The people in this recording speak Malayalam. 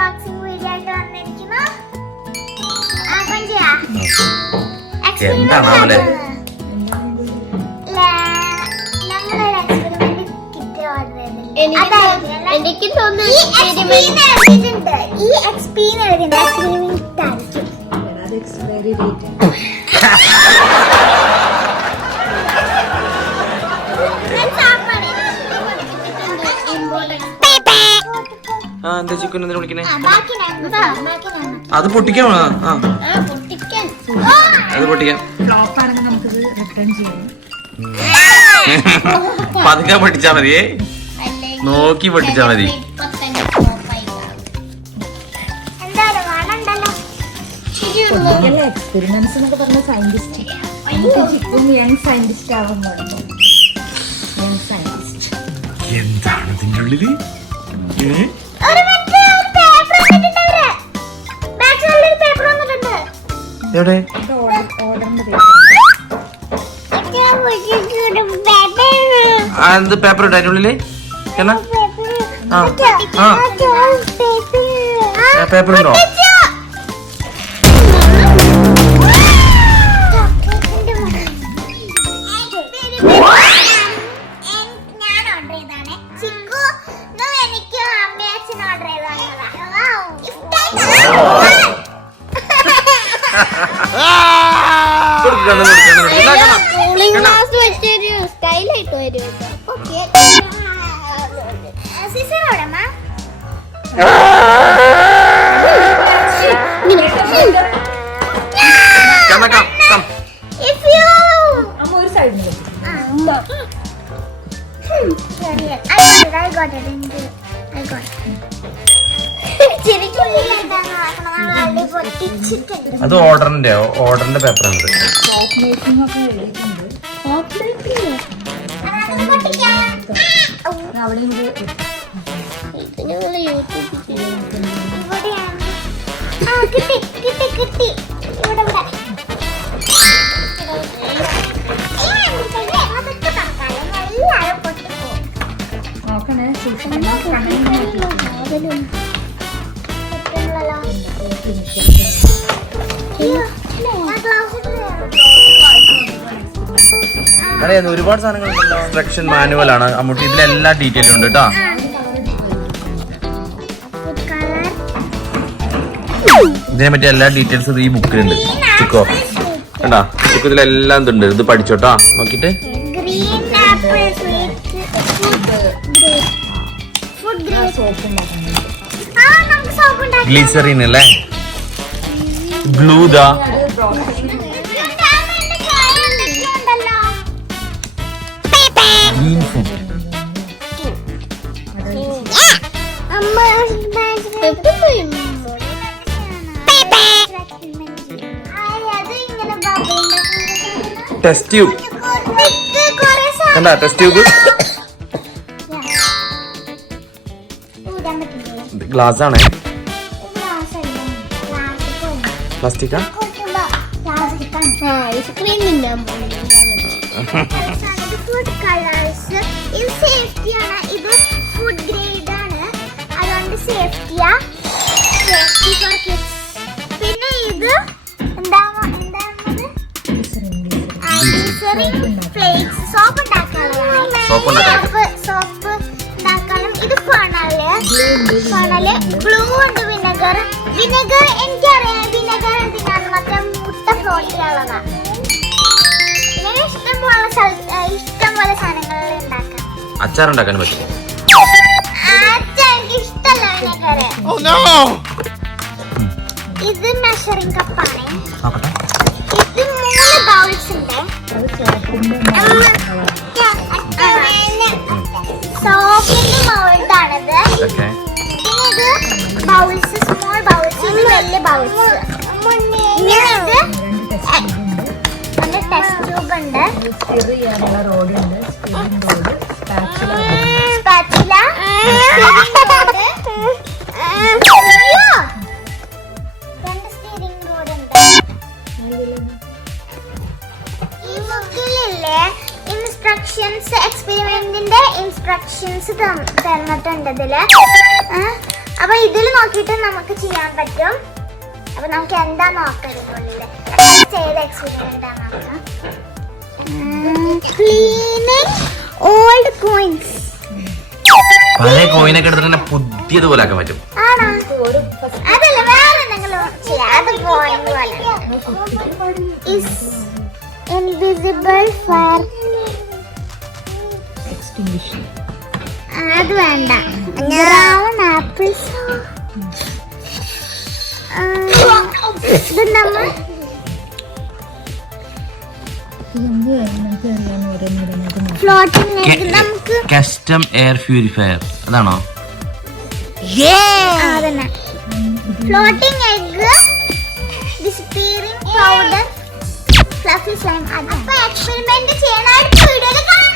അൺബോക്സിംഗ് വീഡിയോ ആയിട്ട് വന്നിരിക്കുന്നു. എനിക്ക് തോന്നുന്നു എന്താ ചിക്കൻ എന്തിനാ വിളിക്കണേ? അത് പൊട്ടിക്കാണോ? അത് പൊട്ടിക്കാം. പതുക്കെ പൊട്ടിച്ചാ മതിയേ, നോക്കി പൊട്ടിച്ചാ മതി. എക്സ്പെരിമെന്റ്സ് എന്നൊക്കെ പറഞ്ഞ സയന്റിസ്റ്റ് യങ് സയന്റിസ്റ്റ് ആവുന്നുണ്ടോ? യങ് സയന്റിസ്റ്റ് എന്താണ് ഇതിന്റെ ഉള്ളില്? എവിടെ? എന്ത് പേപ്പർ ഇട്ട അതിന്റെ ഉള്ളില്? പേപ്പർ ഉണ്ടോ? അത് ഓർഡറിന്റെ പേപ്പറാണ്. അതെ, ഒരുപാട് സാധനങ്ങൾ ഇൻസ്ട്രക്ഷൻ മാനുവൽ ആണ് അമ്മൂട്ടി. ഇതിലെല്ലാ ഡീറ്റെയിലും ഉണ്ട് കേട്ടോ. ഇതിനെ പറ്റി എല്ലാ ഡീറ്റെയിൽസും ഈ ബുക്കിലുണ്ട്. ചിക്കോ കണ്ടാ, ചിക്കോ ഇതിലെല്ലാം ഇതുണ്ട്. ഇത് പഠിച്ചോട്ടാ നോക്കിട്ട്. ഗ്ലിസറിൻ അല്ലേ, ഗ്ലൂദാ, ഗ്രീൻ ഫുഡ്. ടെസ്റ്റ് ട്യൂബ് കണ്ടാ, ടെസ്റ്റ് ട്യൂബ്. ഗ്ലാസ് ആണേ, പ്ലാസ്റ്റിക്കാ. ഫുഡ് കളേഴ്സ് ഇത് സേഫ്റ്റിയാണ്. ഇത് ഫുഡ് ഗ്രേഡ് ആണ്, അതുകൊണ്ട് സേഫ്റ്റിയാ, സേഫ്റ്റി ഫോർ കിഡ്സ്. പിന്നെ ഇത് ഫ്ലേക്സ്, സോപ്പ് ഉണ്ടാക്കാനും. ഇത് ഫണല്, ഗ്ലൂ ഉണ്ട്, വിനെഗർ. എനിക്കറിയാം വിനെഗർ എന്തിനാണ്, മറ്റേ മുട്ട ഫ്ലോട്ടിലുള്ളതാ. ഇങ്ങനെ ഇഷ്ടംപോലെ സാധനങ്ങൾ ഉണ്ടാക്കാം. അച്ചാറുണ്ടാക്കാൻ പറ്റും. എനിക്ക് ഇഷ്ടമല്ല വിനെഗർ. ഇത് മെഷറിംഗ് കപ്പാണ്. ഇത് 3 ബൗൾസ് ഉണ്ട്. സോപ്പിന്റെ മൗൾഡാണിത്. പിന്നെ ഇത് ബൗൾസ്, സ്മോൾ ബൗൾസ്, ഇത് വലിയ ബൗൾസ്. ഇത് ടെസ്റ്റ് ട്യൂബ് ഉണ്ട്, സ്പാച്ചുല, സ്റ്റിയറിംഗ് ബോർഡ് ഉണ്ട്. ഈ ബുക്കിലില്ലേ ഇൻസ്ട്രക്ഷൻസ്, എക്സ്പെരിമെന്റിന്റെ ഇൻസ്ട്രക്ഷൻസ് തന്നിട്ടുണ്ട് ഇതില്. അപ്പൊ ഇതിൽ നോക്കിയിട്ട് നമുക്ക് ചെയ്യാൻ പറ്റും. അപ്പൊ നമുക്ക് എന്താ നോക്കരുത് ചെയ്ത എക്സ്പീരിയൻസ് ക്ലീനിങ് ഓൾഡ് കോയിൻസ്. പഴയ കോയിനൊക്കെ എടുത്തിട്ട് പുതിയതുപോലെ ആക്കാൻ പറ്റും. ആണോ? അതല്ല, വേറെ എന്തെങ്കിലും ചെയ്യാം. അത് കോയിൻ പോലെ ഇൻവിസിബിൾ ഫയർ. എക്സ്റ്റിങ്വിഷൻ. അത് വേണ്ട. Brown apples. ഇതെന്താ? Floating egg. നമുക്ക് കസ്റ്റം എയർ പ്യൂരിഫയർ അതാണോ? അതന്നെ. Floating egg, dispersing powder, fluffy slime. അപ്പൊ എക്സ്പെരിമെന്റ് ചെയ്യണ അടുത്ത വീഡിയോയിൽ കാണാം.